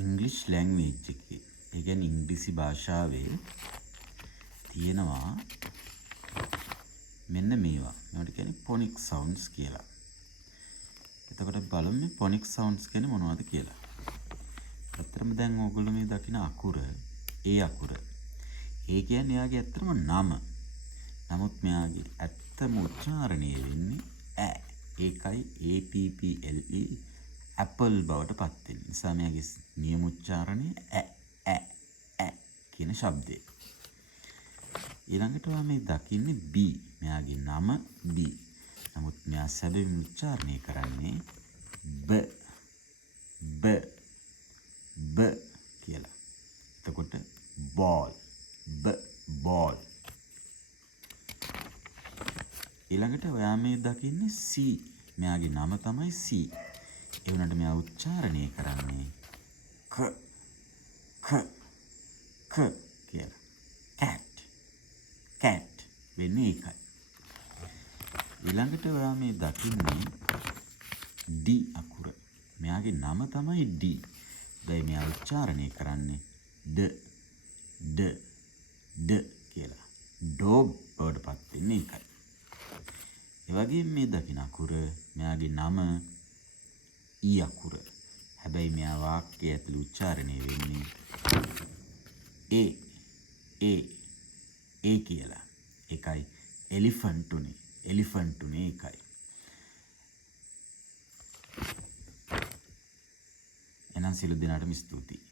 ඉංග්‍රීසි ලැන්ග්වේජ් එකේ ඒ කියන්නේ ඉංග්‍රීසි භාෂාවේ තියෙනවා මෙන්න මේවා. මේවට කියන්නේ ෆොනික් සවුන්ඩ්ස් කියලා. එතකොට බලමු මේ ෆොනික් සවුන්ඩ්ස් කියන්නේ මොනවද කියලා. ඇත්තටම දැන් ඕගොල්ලෝ මේ දකින අකුර ඒ අකුර. ඒ කියන්නේ යාගේ ඇත්තටම නම. නමුත් මෙයාගේ ඇත්තම උච්චාරණය වෙන්නේ ඈ. ඒකයි APPLE ඇපල් බවට පත් වෙන නිසා මෙයාගේ නියම උච්චාරණය ඈ කියන ශබ්දය. ඊළඟට ඔයා මේ දකින්නේ B. මෙයාගේ නම B. නමුත් මෙයා සැබවින්ම උච්චාරණය කරන්නේ බ කියලා. එතකොට ball ball. ඊළඟට ඔයා මේ දකින්නේ C. මෙයාගේ නම තමයි C. ඒ වුණාට මෙයා උච්චාරණය කරන්නේ ක කියලා. cat වෙන්නේ ඒකයි. ඊළඟට ඔයා මේ දකින්නේ D අකුර. මෙයාගේ නම තමයි D. දැන් මෙයා උච්චාරණය කරන්නේ ද කියලා. dog වලට පත් වෙන්නේ ඒකයි. ඒ වගේම මේ දකින අකුර මෙයාගේ නම E අකුර. හැබැයි මෙයා වාක්‍යය ඇතුළේ උච්චාරණය වෙන්නේ ඒ කියලා. ඒකයි එලිෆන්ට් උනේ. ඒකයි. එහෙනම් සියලු දෙනාටම ස්තුතියි.